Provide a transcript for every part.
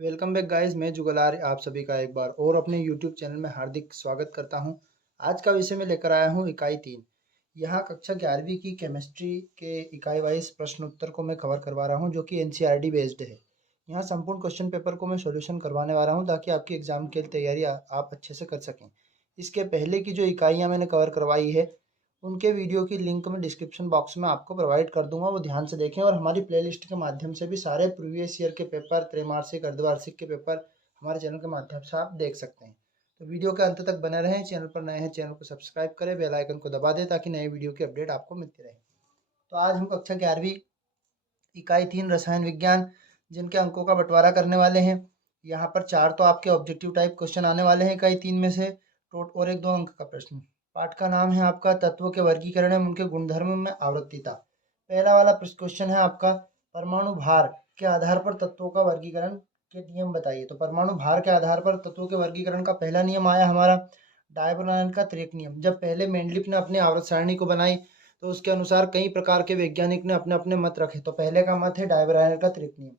Welcome back guys, मैं जुगलार आप सभी का एक बार और अपने यूट्यूब चैनल में हार्दिक स्वागत करता हूं। आज का विषय मैं लेकर आया हूं इकाई 3। यहाँ कक्षा 11वीं की केमिस्ट्री के इकाई वाइज प्रश्न उत्तर को मैं कवर करवा रहा हूं, जो कि एनसीईआरटी बेस्ड है। यहाँ संपूर्ण क्वेश्चन पेपर को मैं सॉल्यूशन करवाने वाला हूँ ताकि आपकी एग्जाम की तैयारी आप अच्छे से कर सकें। इसके पहले की जो इकाइयाँ मैंने कवर करवाई है उनके वीडियो की लिंक मैं डिस्क्रिप्शन बॉक्स में आपको प्रोवाइड कर दूंगा, वो ध्यान से देखें। और हमारी प्लेलिस्ट के माध्यम से भी सारे प्रीवियस ईयर के पेपर, त्रैमासिक, अर्धवार्षिक के पेपर हमारे चैनल के माध्यम से आप देख सकते हैं। तो वीडियो के अंत तक बने रहें। चैनल पर नए हैं, चैनल को सब्सक्राइब करें, बेल आइकन को दबा दें ताकि नए वीडियो की अपडेट आपको मिलती रहे। तो आज हम कक्षा 11वीं इकाई 3 रसायन विज्ञान जिनके अंकों का बंटवारा करने वाले हैं। यहाँ पर 4 तो आपके ऑब्जेक्टिव टाइप क्वेश्चन आने वाले हैं इकाई 3 में से, और एक 2 अंक का प्रश्न। पाठ का नाम है आपका तत्वों के वर्गीकरण एवं उनके गुणधर्म में आवर्तीता। पहला वाला क्वेश्चन है आपका, परमाणु भार के आधार पर तत्वों का वर्गीकरण के नियम बताइए। तो परमाणु भार के आधार पर तत्वों के वर्गीकरण का पहला नियम आया हमारा डायब्रोनाइन का त्रिक नियम। जब पहले मेंडलीफ ने अपनी आवर्त सारणी को बनाई तो उसके अनुसार कई प्रकार के वैज्ञानिक ने अपने अपने मत रखे। तो पहले का मत है डायब्रोनाइन का त्रिक नियम।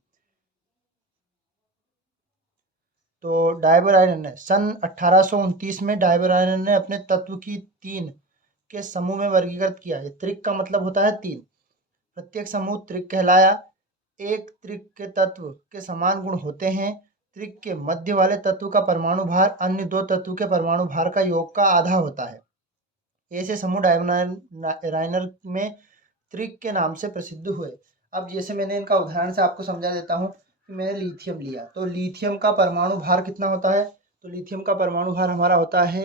तो डायबोरायनन ने सन 1829 में डायबोरायनन ने अपने तत्व की 3 के समूह में वर्गीकृत किया। ये त्रिक का मतलब होता है 3। प्रत्येक समूह त्रिक कहलाया। एक त्रिक के तत्व के समान गुण होते हैं। त्रिक के मध्य वाले तत्व का परमाणु भार अन्य 2 तत्व के परमाणु भार का योग का आधा होता है। ऐसे समूह डायबोरायनर में त्रिक के नाम से प्रसिद्ध हुए। अब जैसे मैंने इनका उदाहरण से आपको समझा देता हूँ कि मैंने लिथियम लिया, तो लिथियम का परमाणु भार कितना होता है? तो लिथियम का परमाणु भार हमारा होता है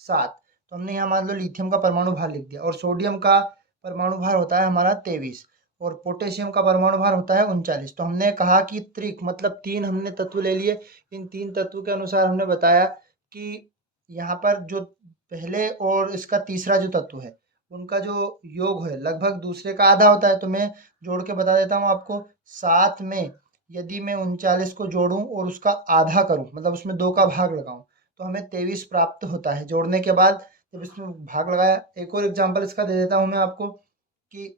7। तो हमने यहाँ मान लो लिथियम का परमाणु भार लिख दिया। और सोडियम का परमाणु भार होता है हमारा 23 और पोटेशियम का परमाणु भार होता है 39। तो हमने कहा कि त्रिक मतलब 3 हमने तत्व ले लिए। इन 3 तत्व के अनुसार हमने बताया कि यहाँ पर जो पहले और इसका तीसरा जो तत्व है उनका जो योग है लगभग दूसरे का आधा होता है। तो मैं जोड़ के बता देता हूँ आपको। 7 में यदि मैं 39 को जोड़ूं और उसका आधा करूं, मतलब उसमें 2 का भाग लगाऊं, तो हमें 23 प्राप्त होता है जोड़ने के बाद जब इसमें भाग लगाया। एक और एग्जांपल इसका दे देता हूं मैं आपको कि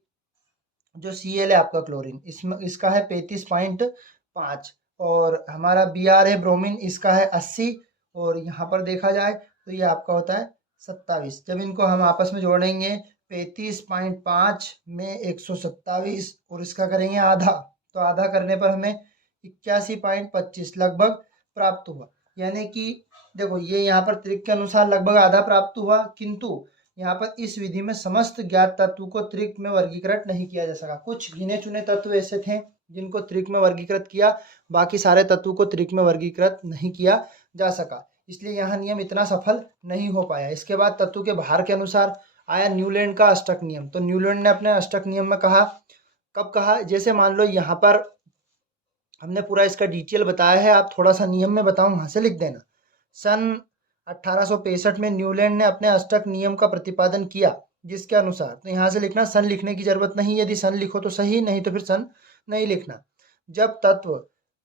जो Cl है आपका क्लोरीन, इसमें इसका है 35.5 और हमारा Br है ब्रोमीन, इसका है 80 और यहाँ पर देखा जाए तो ये आपका होता है 27। जब इनको हम आपस में जोड़ेंगे 35.5 में 127 और इसका करेंगे आधा, तो आधा करने पर हमें 81.25 लगभग प्राप्त हुआ। यानी कि देखो ये यहाँ पर त्रिक के अनुसार लगभग आधा प्राप्त हुआ, किंतु यहाँ पर इस विधि में समस्त ज्ञात तत्व को त्रिक में वर्गीकृत नहीं किया जा सका। कुछ गिने चुने तत्व ऐसे थे जिनको त्रिक में वर्गीकृत किया, बाकी सारे तत्व को त्रिक में वर्गीकृत नहीं किया जा सका, इसलिए यहाँ नियम इतना सफल नहीं हो पाया। इसके बाद तत्व के भार के अनुसार आया न्यूलैंड का अष्टक नियम। तो न्यूलैंड ने अपने अष्टक नियम में कहा, कब कहा? जैसे मान लो यहाँ पर हमने पूरा इसका डिटेल बताया है, आप थोड़ा सा नियम में बताऊं वहां से लिख देना। सन 1865 में न्यूलैंड ने अपने अष्टक नियम का प्रतिपादन किया, जिसके अनुसार, तो यहाँ से लिखना, सन लिखने की जरूरत नहीं, यदि सन लिखो तो सही, नहीं तो फिर सन नहीं लिखना। जब तत्व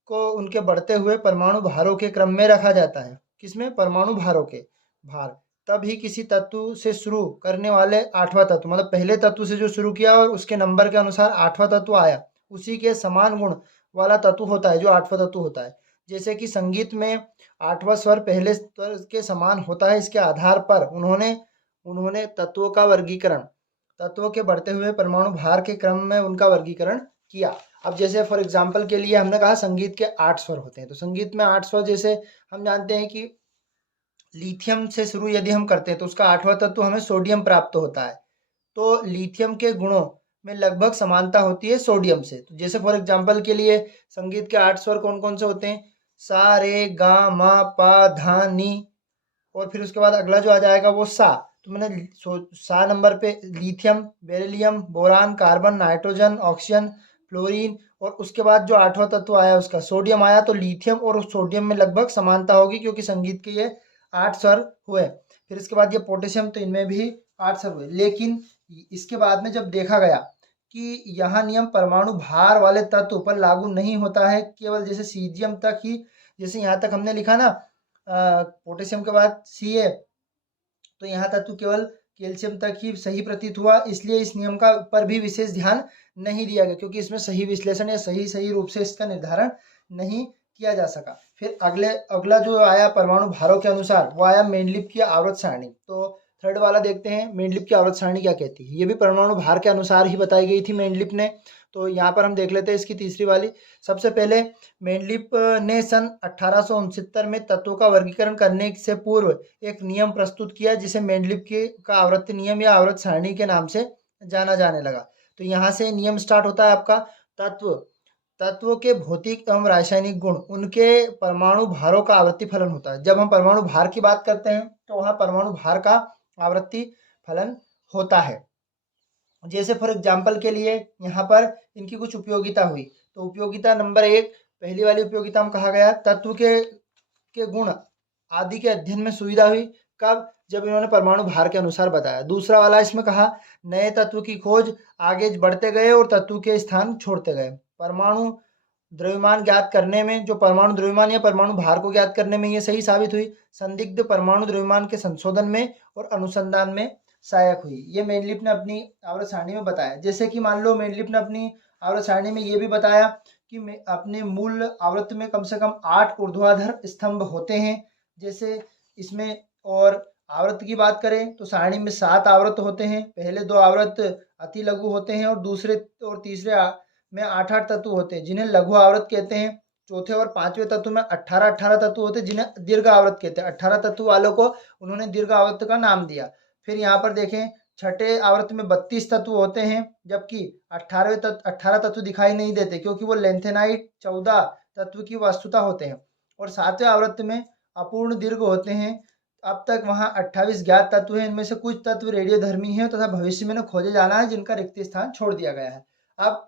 को उनके बढ़ते हुए परमाणु भारों के क्रम में रखा जाता है, किसमें? परमाणु भारों के भार, तभी किसी तत्व से शुरू करने वाले 8वां तत्व, मतलब पहले तत्व से जो शुरू किया और उसके नंबर के अनुसार 8वां तत्व आया, उसी के समान गुण वाला तत्व होता है जो 8वां तत्व होता है। जैसे कि संगीत में 8वां स्वर पहले स्वर के समान होता है। इसके आधार पर उन्होंने तत्वों का वर्गीकरण, तत्वों के बढ़ते हुए परमाणु भार के क्रम में उनका वर्गीकरण किया। अब जैसे फॉर एग्जाम्पल के लिए हमने कहा संगीत के 8 स्वर होते हैं, तो संगीत में 8 स्वर, जैसे हम जानते हैं कि लिथियम से शुरू यदि हम करते हैं तो उसका 8वां तत्व हमें सोडियम प्राप्त होता है। तो लिथियम के गुणों में लगभग समानता होती है सोडियम से। तो जैसे फॉर एग्जाम्पल के लिए संगीत के 8 स्वर कौन कौन से होते हैं? सा, रे, गा, मा, पा, धा, नी, और फिर उसके बाद अगला जो आ जाएगा वो सा। तो मैंने सा नंबर पे lithium, beryllium, boron, carbon, nitrogen, oxygen, fluorine, और उसके बाद जो 8वां तत्व आया उसका सोडियम आया। तो लिथियम और सोडियम में लगभग समानता होगी क्योंकि संगीत के ये 8 स्वर हुए। फिर इसके बाद ये पोटेशियम, तो इनमें भी 8 स्वर हुए। लेकिन इसके बाद में जब देखा गया कि यहाँ नियम परमाणु भार वाले तत्व पर लागू नहीं होता है, केवल जैसे सीजियम तक ही, जैसे यहाँ तक हमने लिखा ना पोटेशियम के बाद Ca, तो यहाँ तत्व केवल कैल्शियम तक ही सही प्रतीत हुआ, इसलिए इस नियम का पर भी विशेष ध्यान नहीं दिया गया क्योंकि इसमें सही विश्लेषण या सही रूप से इसका निर्धारण नहीं किया जा सका। फिर अगला जो आया परमाणु भारों के अनुसार, वो आया मेंडलीव की आवर्त सारणी। तो थर्ड वाला देखते हैं, मेंडलीव की आवर्त सारणी क्या कहती है। ये भी परमाणु भार के अनुसार ही बताई गई थी मेंडलीव ने। तो यहाँ पर हम देख लेते हैं इसकी तीसरी वाली। सबसे पहले मेंडलीव ने सन 1869 में तत्वों का वर्गीकरण करने से पूर्व एक नियम प्रस्तुत किया, जिसे मेंडलीव के का आवर्त नियम या आवर्त सारणी के नाम से जाना जाने लगा। तो यहाँ से नियम स्टार्ट होता है आपका। तत्व के भौतिक एवं रासायनिक गुण, उनके परमाणु भारों का आवर्ती फलन होता है। जब हम परमाणु भार की बात करते हैं तो वहाँ परमाणु भार का आवर्ती फलन होता है। जैसे फॉर एग्जाम्पल के लिए यहाँ पर इनकी कुछ उपयोगिता हुई। तो उपयोगिता नंबर 1, पहली वाली उपयोगिता में कहा गया तत्व के गुण आदि के अध्ययन में सुविधा हुई। कब? जब इन्होंने परमाणु भार के अनुसार बताया। दूसरा वाला इसमें कहा नए तत्व की खोज, आगे बढ़ते गए और तत्व के स्थान छोड़ते गए। परमाणु द्रव्यमान ज्ञात करने में, जो परमाणु द्रव्यमान या परमाणु भार को ज्ञात करने में ये सही साबित हुई। संदिग्ध परमाणु द्रव्यमान के संशोधन में और अनुसंधान में सहायक हुई। ये मेंडलीव ने अपनी आवर्त सारणी में बताया। जैसे कि मान लो मेंडलीव ने अपनी आवर्त सारणी में ये भी बताया कि अपने मूल आवर्त में कम से कम 8 ऊर्ध्वाधर स्तंभ होते हैं। जैसे इसमें, और आवर्त की बात करें तो सारणी में 7 आवर्त होते हैं। पहले 2 आवर्त अति लघु होते हैं और दूसरे और तीसरे में 8-8 तत्व होते हैं, जिन्हें लघु आवर्त कहते हैं। चौथे और पांचवें तत्व में 18-18 तत्व होते हैं, जिन्हें दीर्घ आवर्त कहते हैं। 18 तत्व वालों को उन्होंने दीर्घ आवर्त का नाम दिया। फिर यहाँ पर देखें, छठे आवर्त में 32 तत्व होते हैं, जबकि 18 तत्व दिखाई नहीं देते, क्योंकि वो लेंथेनाइट 14 तत्व की वस्तुता होते हैं। और 7वें आवर्त में अपूर्ण दीर्घ होते हैं। अब तक वहाँ 28 ज्ञात तत्व हैं। इनमें से कुछ तत्व रेडियोधर्मी हैं तथा भविष्य में खोजे जाना है, जिनका रिक्त स्थान छोड़ दिया गया है। अब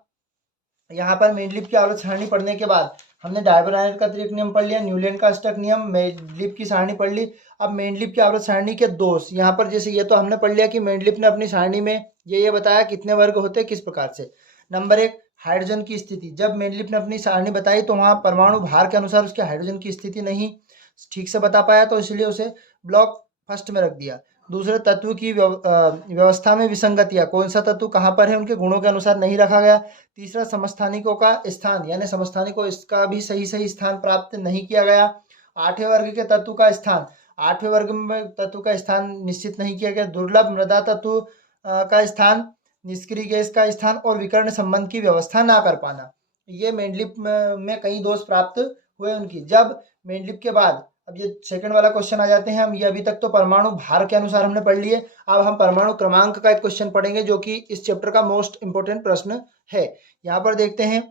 यहाँ पर मेंडलीव की आवर्त सारणी पढ़ने के बाद हमने डायबर आयन का अतिरिक्त नियम पढ़ लिया, न्यूलैंड का अष्टक नियम, मेंडलीव की सारणी पढ़ ली। अब मेंडलीव की आवर्त सारणी के दोष, यहाँ पर जैसे ये तो हमने पढ़ लिया कि मेंडलीव ने अपनी सारणी में ये बताया कितने वर्ग होते हैं, किस प्रकार से। नंबर 1, हाइड्रोजन की स्थिति। जब मेंडलीव ने अपनी सारणी बताई तो वहाँ परमाणु भार के अनुसार उसके हाइड्रोजन की स्थिति नहीं ठीक से बता पाया, तो इसलिए उसे ब्लॉक फर्स्ट में रख दिया। दूसरे, तत्व की व्यवस्था में विसंगतियां, कौन सा तत्व कहाँ पर है उनके गुणों के अनुसार नहीं रखा गया। तीसरा, समस्थानिकों का स्थान, यानी समस्थानिकों इसका भी सही स्थान प्राप्त नहीं किया गया। 8वें वर्ग के तत्व का स्थान, 8वें वर्ग में तत्व का स्थान निश्चित नहीं किया गया। दुर्लभ मृदा तत्व का स्थान, निष्क्रिय गैस का स्थान और विकर्ण संबंध की व्यवस्था ना कर पाना, ये मेंडलीव में कई दोष प्राप्त हुए उनकी। जब मेंडलीव के बाद, अब ये सेकंड वाला क्वेश्चन आ जाते हैं हम। ये अभी तक तो परमाणु भार के अनुसार हमने पढ़ लिए। अब हम परमाणु क्रमांक का एक क्वेश्चन पढ़ेंगे, जो कि इस चैप्टर का मोस्ट इंपोर्टेंट प्रश्न है। यहाँ पर देखते हैं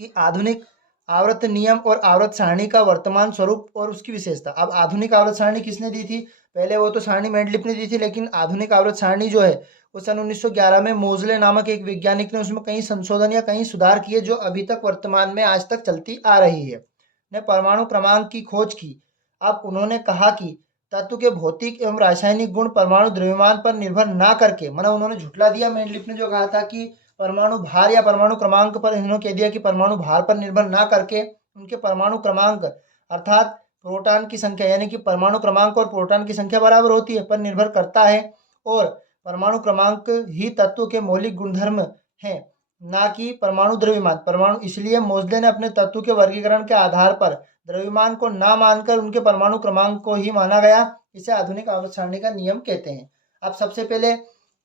कि आधुनिक आवर्त नियम और आवर्त सारणी का वर्तमान स्वरूप और उसकी विशेषता। अब आधुनिक आवर्त सारणी किसने दी थी? पहले वो तो सारणी मेंडलीव ने दी थी, लेकिन आधुनिक आवर्त सारणी जो है वो सन 1911 में मोजले नामक एक वैज्ञानिक ने उसमें कई संशोधन या कई सुधार किए, जो अभी तक वर्तमान में आज तक चलती आ रही है। ने परमाणु क्रमांक की खोज की। अब उन्होंने कहा कि तत्व के भौतिक एवं रासायनिक गुण परमाणु द्रव्यमान पर निर्भर ना करके, मतलब उन्होंने झुठला दिया मेंडलीव ने जो कहा था कि परमाणु भार या परमाणु क्रमांक पर, इन्होंने कह दिया कि परमाणु भार पर निर्भर ना करके उनके परमाणु क्रमांक अर्थात प्रोटॉन की संख्या, यानी कि परमाणु क्रमांक और प्रोटॉन की संख्या बराबर होती है, पर निर्भर करता है। और परमाणु क्रमांक ही तत्व के मौलिक गुणधर्म हैं, ना कि परमाणु द्रव्यमान। परमाणु, इसलिए मोजले ने अपने तत्व के वर्गीकरण के आधार पर द्रव्यमान को ना मानकर उनके परमाणु क्रमांक को ही माना गया। इसे आधुनिक आवर्त सारणी का नियम कहते हैं। अब सबसे पहले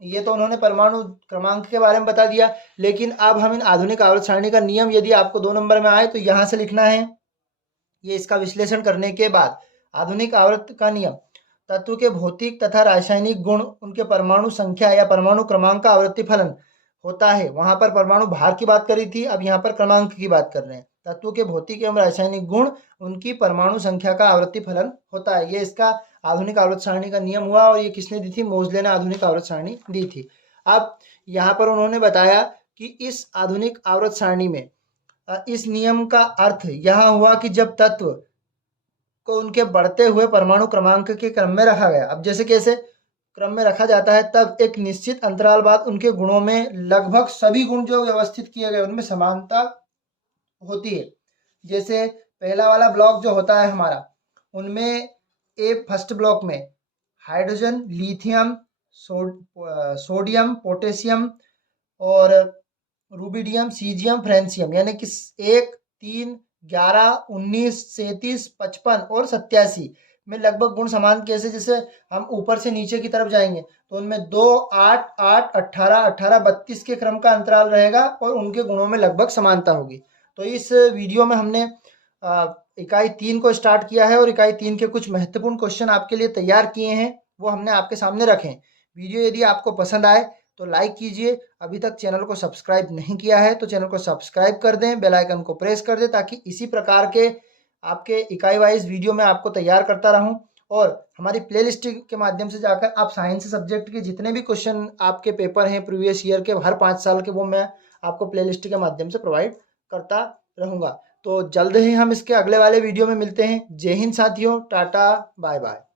ये तो उन्होंने परमाणु क्रमांक के बारे में बता दिया, लेकिन अब हम इन आधुनिक आवर्त सारणी का नियम यदि आपको 2 नंबर में आए तो यहाँ से लिखना है। ये इसका विश्लेषण करने के बाद, आधुनिक आवर्त का नियम, तत्व के भौतिक तथा रासायनिक गुण, उनके परमाणु संख्या या परमाणु क्रमांक का आवर्ती फलन होता है। वहां पर परमाणु भार की बात करी थी, अब यहाँ पर क्रमांक की बात कर रहे हैं। तत्व के भौतिक एवं रासायनिक गुण, उनकी परमाणु संख्या का आवर्ती फलन होता है। ये इसका आधुनिक आवर्त सारणी का नियम हुआ, और ये किसने दी थी? मोजले ने आधुनिक आवर्त सारणी दी थी। अब यहाँ पर उन्होंने बताया कि इस आधुनिक आवर्त सारणी में इस नियम का अर्थ यह हुआ कि जब तत्व को उनके बढ़ते हुए परमाणु क्रमांक के क्रम में रखा गया। अब जैसे कैसे क्रम में रखा जाता है, तब एक निश्चित अंतराल बाद उनके गुणों में लगभग सभी गुण जो व्यवस्थित किए गए उनमें समानता होती है। जैसे पहला वाला ब्लॉक जो होता है हमारा, उनमें फर्स्ट ब्लॉक में हाइड्रोजन, लिथियम, सोडियम, पोटेशियम और रूबिडियम, सीजियम, फ्रेंसियम, यानी कि 1, 3, 11, 19, 37, 55 और 87 में लगभग गुण समान कैसे, जैसे हम ऊपर से नीचे की तरफ जाएंगे तो उनमें 2, 8, 8, 18, 18, 32 के क्रम का अंतराल रहेगा और उनके गुणों में लगभग समानता होगी। तो इस वीडियो में हमने इकाई 3 को स्टार्ट किया है और इकाई 3 के कुछ महत्वपूर्ण क्वेश्चन आपके लिए तैयार किए हैं, वो हमने आपके सामने रखे। वीडियो यदि आपको पसंद आए तो लाइक कीजिए, अभी तक चैनल को सब्सक्राइब नहीं किया है तो चैनल को सब्सक्राइब कर दें, बेल आइकन को प्रेस कर दें, ताकि इसी प्रकार के आपके इकाई वाइज वीडियो मैं आपको तैयार करता रहूं। और हमारी प्लेलिस्ट के माध्यम से जाकर आप साइंस सब्जेक्ट के जितने भी क्वेश्चन आपके पेपर हैं प्रीवियस ईयर के हर 5 साल के, वो मैं आपको प्लेलिस्ट के माध्यम से प्रोवाइड करता रहूंगा। तो जल्द ही हम इसके अगले वाले वीडियो में मिलते हैं। जय हिंद साथियों, टाटा बाय बाय।